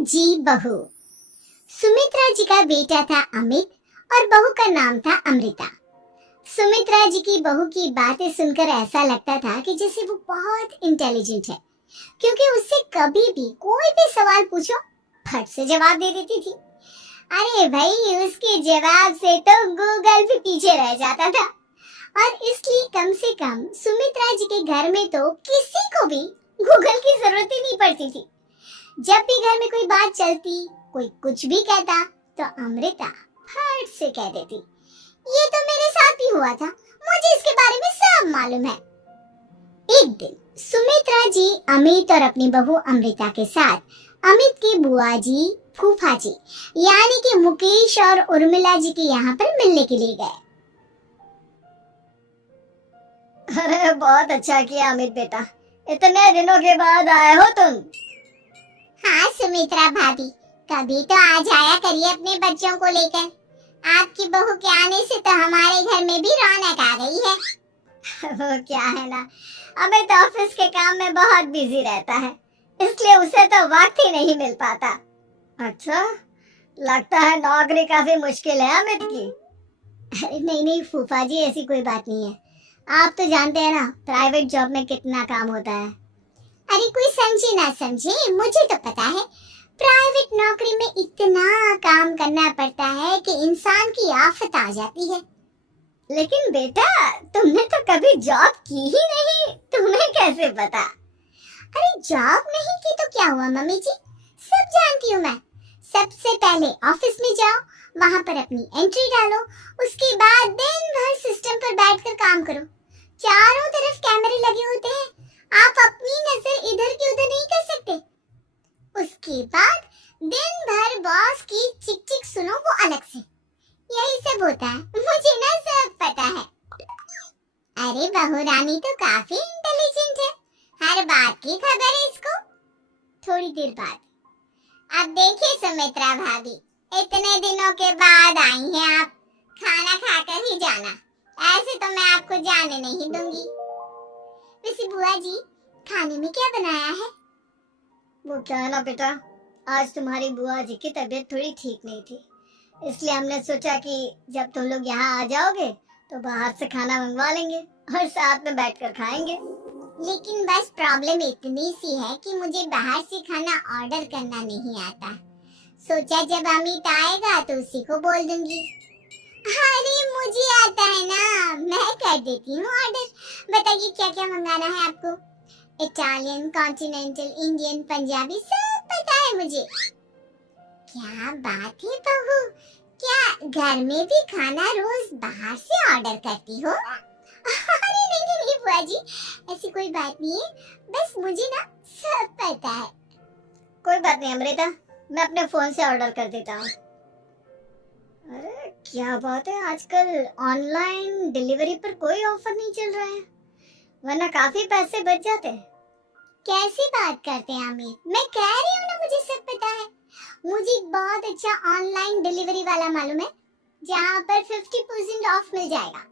जी बहू। सुमित्रा जी का बेटा था अमित और बहू का नाम था अमृता। सुमित्रा जी की बहू की बातें सुनकर ऐसा लगता था कि जैसे वो बहुत इंटेलिजेंट है, क्योंकि उससे कभी भी कोई भी सवाल पूछो फट से जवाब दे देती थी। अरे भाई, उसके जवाब से तो गूगल भी पीछे रह जाता था। और इसलिए कम से कम सुमित्रा जी के घर में तो किसी को भी गूगल की जरूरत ही नहीं पड़ती थी। जब भी घर में कोई बात चलती, कोई कुछ भी कहता, तो अमृता फट से कह देती, ये तो मेरे साथ भी हुआ था, मुझे इसके बारे में सब मालूम है। एक दिन सुमित्रा जी अमित और अपनी बहू अमृता के साथ अमित की बुआ जी, फूफा जी यानी कि मुकेश और उर्मिला जी के यहाँ पर मिलने के लिए गए। अरे बहुत अच्छा किया अमित बेटा, इतने दिनों के बाद आए हो तुम। हाँ सुमित्रा भाभी, कभी तो आ जाया करिए अपने बच्चों को लेकर। आपकी बहू के आने से तो हमारे घर में भी रौनक आ गई है। वो क्या है ना, अमित ऑफिस के काम में बहुत बिजी रहता है, इसलिए उसे तो वक्त ही नहीं मिल पाता। अच्छा, लगता है नौकरी काफी मुश्किल है अमित की। नहीं नहीं फूफा जी, ऐसी कोई बात नहीं है। आप तो जानते हैं ना प्राइवेट जॉब में कितना काम होता है। अरे कोई समझे ना समझे, मुझे तो पता है प्राइवेट नौकरी में इतना काम करना पड़ता है कि इंसान की आफत आ जाती है। लेकिन बेटा, तुमने तो कभी जॉब की ही नहीं, तुम्हें कैसे पता? अरे जॉब नहीं की तो क्या हुआ मम्मी जी, सब जानती हूँ मैं। सबसे पहले ऑफिस में जाओ, वहाँ पर अपनी एंट्री डालो, उसके बाद दिन भर सिस्टम पर बैठकर काम करो। चारों तरफ कैमरे लगे होते हैं, आप अपनी नजर इधर की उधर नहीं कर सकते। उसके बाद दिन भर बॉस की चिक चिक सुनो, वो अलग से। यही सब होता है, मुझे ना सब पता है। अरे बहू रानी तो काफी इंटेलिजेंट है, हर बात की खबर है इसको। थोड़ी देर बाद, अब देखिए सुमित्रा भाभी, इतने दिनों के बाद आई हैं आप, खाना खाकर ही जाना, ऐसे तो मैं आपको जाने नहीं दूंगी। वैसे बुआ जी, खाने में क्या बनाया है? वो क्या है ना बेटा, आज तुम्हारी बुआ जी की तबीयत थोड़ी ठीक नहीं थी, इसलिए हमने सोचा कि जब तुम लोग यहाँ आ जाओगे तो बाहर से खाना मंगवा लेंगे और साथ में बैठकर खाएंगे। लेकिन बस प्रॉब्लम इतनी सी है कि मुझे बाहर से खाना ऑर्डर करना नहीं आता। सोचा जब अमित आएगा तो उसी को बोल दूंगी। अरे मुझे आता है ना, मैं कर देती हूँ ऑर्डर। बताइए क्या क्या मंगाना है आपको? इटालियन, कॉन्टिनेंटल, इंडियन, पंजाबी, सब पता है मुझे। क्या बात है बहू, क्या घर में भी खाना रोज बाहर से ऑर्डर करती हो? अरे नहीं बुआ जी, ऐसी कोई बात नहीं है, बस मुझे ना सब पता है। कोई बात नहीं अमृता, मैं अपने फोन से ऑर्डर कर देता हूँ। अरे क्या बात है, आजकल ऑनलाइन डिलीवरी पर कोई ऑफर नहीं चल रहा है, वरना काफी पैसे बच जाते हैं। कैसी बात करते हैं अमित, मैं कह रही हूँ ना मुझे सब पता है। मुझे एक बहुत अच्छा ऑनलाइन डिलीवरी वाला मालूम है, जहाँ पर 50% ऑफ मिल जाएगा।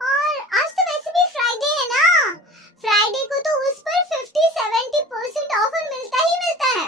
और आज तो वैसे भी फ्राइडे है ना, फ्राइडे को तो उस पर 50-70% ऑफर मिलता ही मिलता है।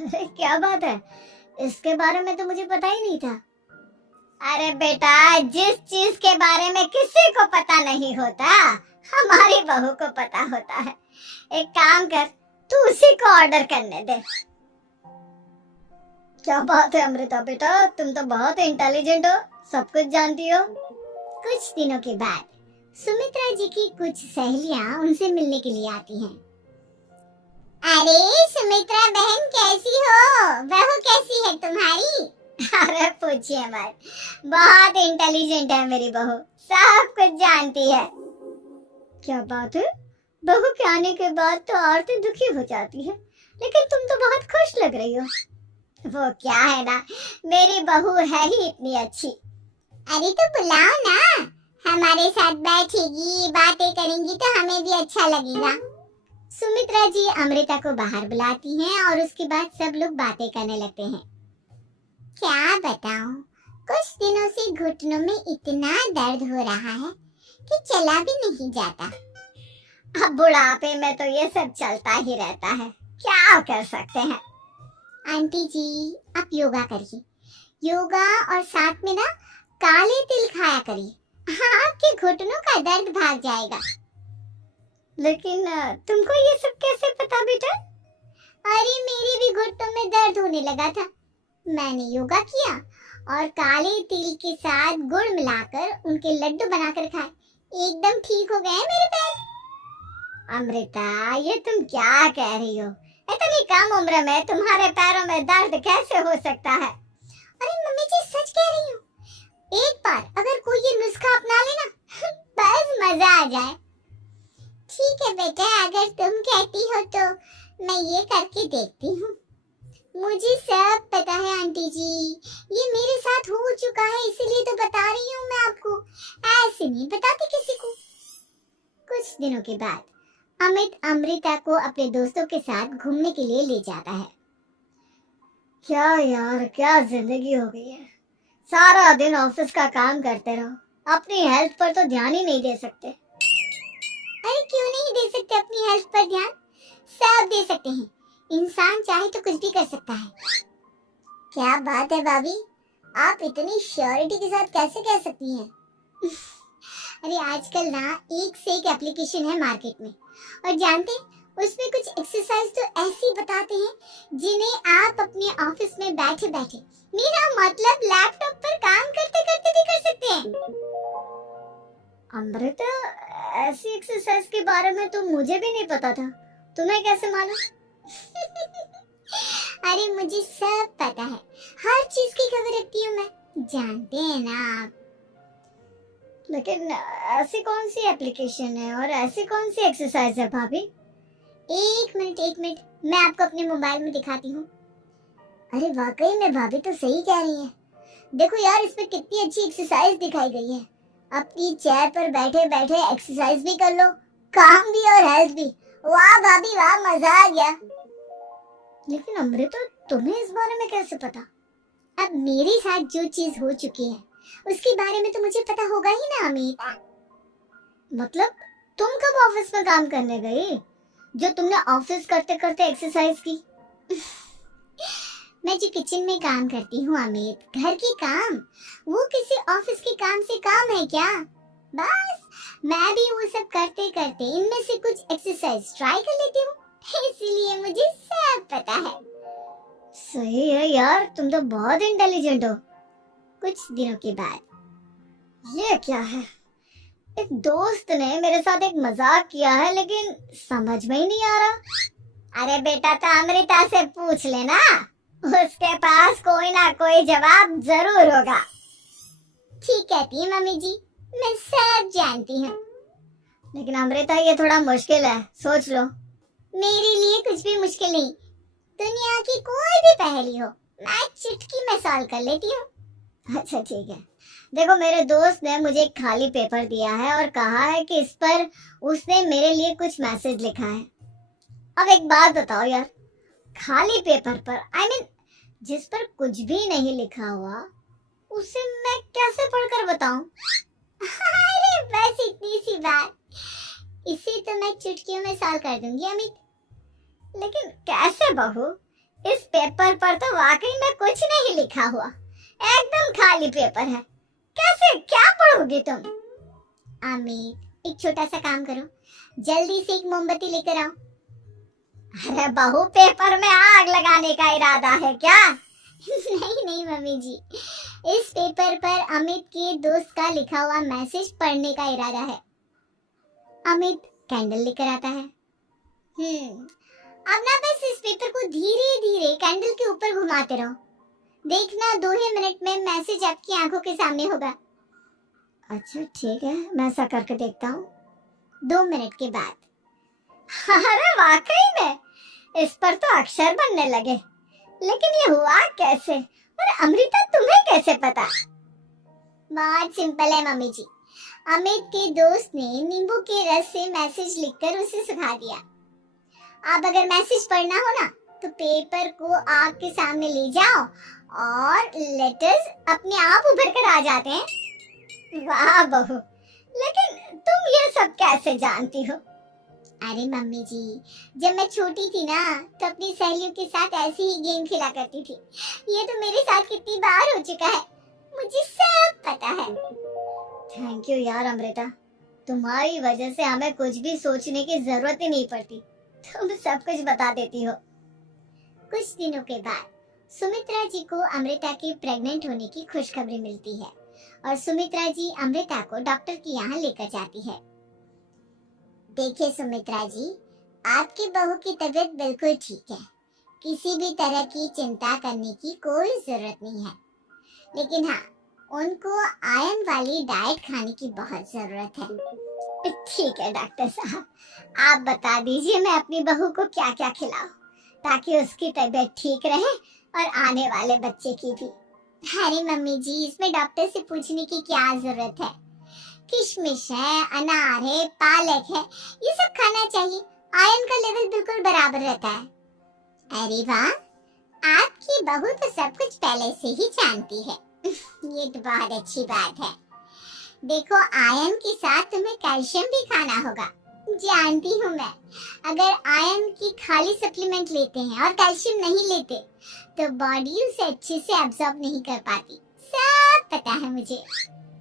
अरे क्या बात है, इसके बारे में तो मुझे पता ही नहीं था। अरे बेटा, जिस चीज के बारे में किसी को पता नहीं होता, हमारी बहू को पता होता है। एक काम कर, तू उसी को ऑर्डर करने दे। क्या बात है अमृता बेटा, तुम तो बहुत इंटेलिजेंट हो, सब कुछ जानती हो। कुछ दिनों के बाद सुमित्रा जी की कुछ सहेलियां उनसे मिलने के लिए आती हैं। अरे सुमित्रा बहन कैसी हो, बहू कैसी है तुम्हारी? अरे पूछिए मत, बहुत इंटेलिजेंट है मेरी बहू, सब कुछ जानती है। क्या बात है, बहू के आने के बाद तो औरतें दुखी हो जाती है, लेकिन तुम तो बहुत खुश लग रही हो। वो क्या है ना, मेरी बहू है ही इतनी अच्छी। अरे तो बुलाओ ना, हमारे साथ बैठेगी, बातें करेंगी तो हमें भी अच्छा लगेगा। सुमित्रा जी अमृता को बाहर बुलाती हैं और उसके बाद सब लोग बातें करने लगते हैं। क्या बताऊं, कुछ दिनों से घुटनों में इतना दर्द हो रहा है कि चला भी नहीं जाता। अब बुढ़ापे में तो ये सब चलता ही रहता है, क्या कर सकते हैं। आंटी जी, आप योगा करिए। योगा और साथ में ना काले तिल खाया करिए। हाँ, आपके घुटनों का दर्द भाग जाएगा। लेकिन तुमको ये सब कैसे पता बेटा? अरे मेरे भी घुटनों में दर्द होने लगा था। मैंने योगा किया और काले तिल के साथ गुड़ मिलाकर उनके लड्डू बनाकर खाए। एकदम ठीक हो गए मेरे पैर। अमृता, ये तुम क्या कह रही हो? इतनी कम उम्र में तुम्हारे पैरों में दर्द कैसे हो सकता है? अरे मम्मी जी, सच कह रही हूँ। एक बार अगर कोई ये नुस्खा अपना लेना बस मजा आ जाए। ठीक है बेटा, अगर तुम कहती हो तो मैं ये करके देखती हूँ। मुझे सब पता है आंटी जी, ये मेरे साथ हो चुका है, इसीलिए तो बता रही हूँ मैं आपको। ऐसे नहीं बताती किसी को। कुछ दिनों के बाद अमित अमृता को अपने दोस्तों के साथ घूमने के लिए ले जाता है। क्या यार, क्या जिंदगी हो गई है। सारा दिन ऑफिस का काम करते रहो, अपनी हेल्थ पर तो ध्यान ही नहीं दे सकते। अरे क्यों नहीं दे सकते अपनी हेल्थ पर ध्यान? सब दे सकते हैं। इंसान चाहे तो कुछ भी कर सकता है। क्या बात है भाभी, आप इतनी श्योरिटी के साथ कैसे कह सकती हैं? अरे आजकल ना एक से एक एप्लीकेशन है मार्केट में, और जानते उसमें कुछ एक्सरसाइज तो ऐसी बताते हैं जिन्हें आप अपने ऑफिस में बैठे बैठे, मेरा मतलब लैपटॉप पर काम करते करते भी कर सकते हैं। अमृता, ऐसी एक्सरसाइज के बारे में तो मुझे भी नहीं पता था। तुम्हें कैसे मालूम? अरे मुझे सब पता है, हर चीज की खबर रखती हूँ मैं, जानते हैं ना आप। लेकिन ऐसी कौन सी एप्लीकेशन है और ऐसी कौन सी एक्सरसाइज है भाभी? एक मिनट, मैं आपको अपने मोबाइल में दिखाती हूँ। अरे वाकई में भाभी तो सही कह रही हैं। देखो यार, इसमें कितनी अच्छी एक्सरसाइज दिखाई गई है। अपनी चेयर पर बैठे बैठे एक्सरसाइज भी कर लो, काम भी और हेल्थ भी। वाह भाभी वाह, मजा आ गया। लेकिन अमृता, तुम्हें इस बारे में कैसे पता? अब मेरे साथ जो चीज हो चुकी है उसके बारे में तो मुझे पता होगा ही ना अमित। मतलब तुम कब ऑफिस में काम करने गई जो तुमने ऑफिस करते करते एक्सरसाइज की? मैं जो किचन में काम करती हूँ अमित, घर के काम, वो किसी ऑफिस के काम से काम है क्या? बस मैं भी वो सब करते करते इनमें से कुछ एक्सरसाइज ट्राई कर लेती हूँ, इसलिए मुझे सब पता है। सही है यार, तुम तो बहुत इंटेलिजेंट हो। कुछ दिनों के बाद, ये क्या है? एक दोस्त ने मेरे साथ एक मजाक किया है, लेकिन समझ में ही नहीं आ रहा। अरे बेटा, तो अमृता से पूछ लेना, उसके पास कोई ना कोई जवाब जरूर होगा। ठीक कहती है मम्मी जी, मैं सब जानती हूँ। लेकिन अमृता, ये थोड़ा मुश्किल है, सोच लो। मेरे लिए कुछ भी मुश्किल नहीं, दुनिया की कोई भी पहेली हो मैं चुटकी में सॉल्व कर लेती हूँ। अच्छा ठीक है। देखो, मेरे दोस्त ने मुझे एक खाली पेपर दिया है और कहा है कि इस पर उसने मेरे लिए कुछ मैसेज लिखा है। अब एक बात बताओ यार, खाली पेपर पर, I mean, जिस पर कुछ भी नहीं लिखा हुआ, उसे मैं कैसे पढ़कर बताऊं? अरे बस इतनी सी बात, इसे तो मैं चुटकियों में सॉल्व कर दूंगी अमित। लेकिन कैसे बहू? इस पेपर पर तो वाकई में कुछ नहीं लिखा हुआ, एकदम खाली पेपर है। कैसे, क्या पढ़ोगी तुम? अमित, एक छोटा सा काम करो, जल्दी से एक मोमबत्ती लेकर आओ। अरे बहू, पेपर में आग लगाने का इरादा है क्या? नहीं मम्मी जी, इस पेपर पर अमित के दोस्त का लिखा हुआ मैसेज पढ़ने का इरादा है। अमित कैंडल लेकर आता है। अब ना बस इस पेपर को धीरे धीरे कैंडल के ऊपर घुमाते रहो, देखना 2 ही मिनट में मैसेज आपकी आंखों के सामने होगा। अच्छा ठीक है, मैं ऐसा करके देखता हूँ। 2 मिनट के बाद, अरे वाकई में इस पर तो अक्षर बनने लगे। लेकिन ये हुआ कैसे? और अमृता, तुम्हें कैसे पता? बहुत सिंपल है मम्मी जी। अमित के दोस्त ने नींबू के रस से मैसेज लिखकर उसे सुखा दिया। अब अगर मैसेज पढ़ना हो ना, तो पेपर को आग के सामने ले जाओ और लेटर्स अपने आप उभर कर आ जाते हैं। वाह बहू, लेकिन तुम ये सब कैसे जानती हो? अरे मम्मी जी, जब मैं छोटी थी ना तो अपनी सहेलियों के साथ ऐसे ही गेम खेला करती थी। ये तो मेरे साथ कितनी बार हो चुका है, मुझे सब पता है। थैंक यू यार अमृता, तुम्हारी वजह से हमें कुछ भी सोचने की जरूरत ही नहीं पड़ती, तुम सब कुछ बता देती हो। कुछ दिनों के बाद सुमित्रा जी को अमृता के प्रेग्नेंट होने की खुशखबरी मिलती है और सुमित्रा जी अमृता को डॉक्टर के यहाँ लेकर जाती है। देखिए सुमित्रा जी, आपकी बहू की तबीयत बिल्कुल ठीक है, किसी भी तरह की चिंता करने की कोई जरूरत नहीं है। लेकिन हाँ, उनको आयरन वाली डाइट खाने की बहुत जरूरत है। ठीक है डॉक्टर साहब, आप बता दीजिए मैं अपनी बहू को क्या क्या खिलाऊं ताकि उसकी तबीयत ठीक रहे और आने वाले बच्चे की भी। अरे मम्मी जी, इसमें डॉक्टर से पूछने की क्या जरूरत है। किशमिश है, अनार है, पालक है, ये सब खाना चाहिए, आयरन का लेवल बिल्कुल बराबर रहता है। अरे वाह, आपकी बहू तो सब कुछ पहले से ही जानती है। ये तो बहुत अच्छी बात है। देखो, आयरन के साथ तुम्हें कैल्शियम भी खाना होगा। जानती हूँ मैं, अगर आयरन की खाली सप्लीमेंट लेते हैं और कैल्शियम नहीं लेते तो बॉडी उसे अच्छे से एब्जॉर्ब नहीं कर पाती। सब पता है मुझे।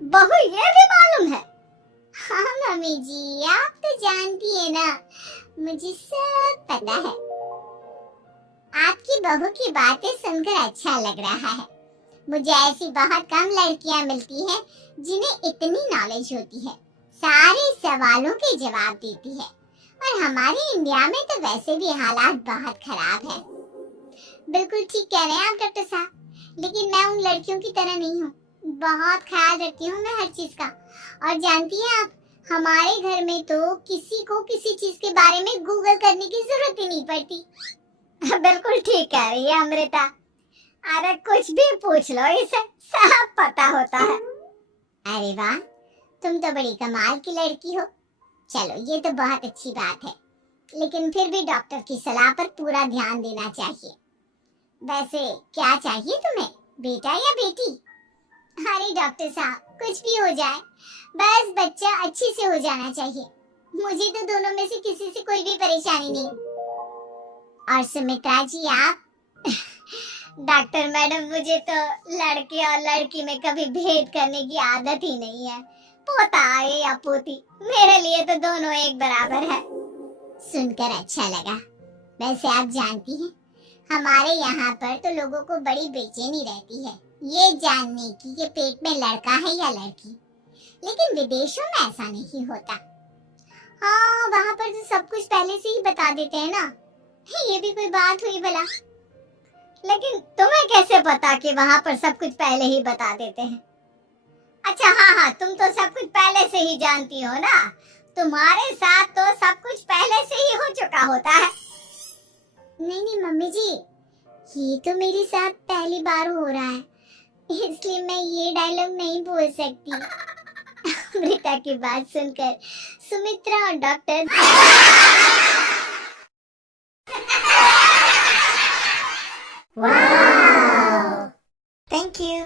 बहू ये भी मालूम है? हाँ मम्मी जी, आप तो जानती है ना, मुझे सब पता है। आपकी बहू की बातें सुनकर अच्छा लग रहा है। मुझे ऐसी बहुत कम लड़कियां मिलती हैं जिन्हें इतनी नॉलेज होती है, सारे सवालों के जवाब देती है। और हमारे इंडिया में तो वैसे भी हालात बहुत खराब है। बिल्कुल ठीक कह रहे हैं आप डॉक्टर साहब, लेकिन मैं उन लड़कियों की तरह नहीं हूँ। बहुत ख्याल रखती हूँ मैं हर चीज का। और जानती हैं आप, हमारे घर में तो किसी को किसी चीज के बारे में गूगल करने की जरूरत ही नहीं पड़ती। बिल्कुल ठीक कह रही है अमृता, अरे कुछ भी पूछ लो, इसे सब पता होता है। अरे वाह, तुम तो बड़ी कमाल की लड़की हो। चलो, ये तो बहुत अच्छी बात है, लेकिन फिर भी डॉक्टर की सलाह पर पूरा ध्यान देना चाहिए। वैसे क्या चाहिए तुम्हें, बेटा या बेटी? अरे डॉक्टर साहब, कुछ भी हो जाए, बस बच्चा अच्छे से हो जाना चाहिए। मुझे तो दोनों में से किसी से कोई भी परेशानी नहीं। और सुमित्रा जी आप? डॉक्टर मैडम, मुझे तो लड़के और लड़की में कभी भेद करने की आदत ही नहीं है। पोता आए या पोती, मेरे लिए तो दोनों एक बराबर है। सुनकर अच्छा लगा। वैसे आप जानती हैं, हमारे यहाँ पर तो लोगों को बड़ी बेचैनी रहती है ये जानने की कि पेट में लड़का है या लड़की। लेकिन विदेशों में ऐसा नहीं होता। हाँ, वहाँ पर तो सब कुछ पहले से ही बता देते हैं ना। ये भी कोई बात हुई भला? लेकिन तुम्हें कैसे पता कि वहाँ पर सब कुछ पहले ही बता देते हैं? अच्छा हाँ, तुम तो सब कुछ पहले से ही जानती हो ना, तुम्हारे साथ तो सब कुछ पहले से ही हो चुका होता है। नहीं मम्मी जी, ये तो मेरे साथ पहली बार हो रहा है, इसलिए मैं ये डायलॉग नहीं बोल सकती। अमृता की बात सुनकर सुमित्रा और डॉक्टर वाह, थैंक यू।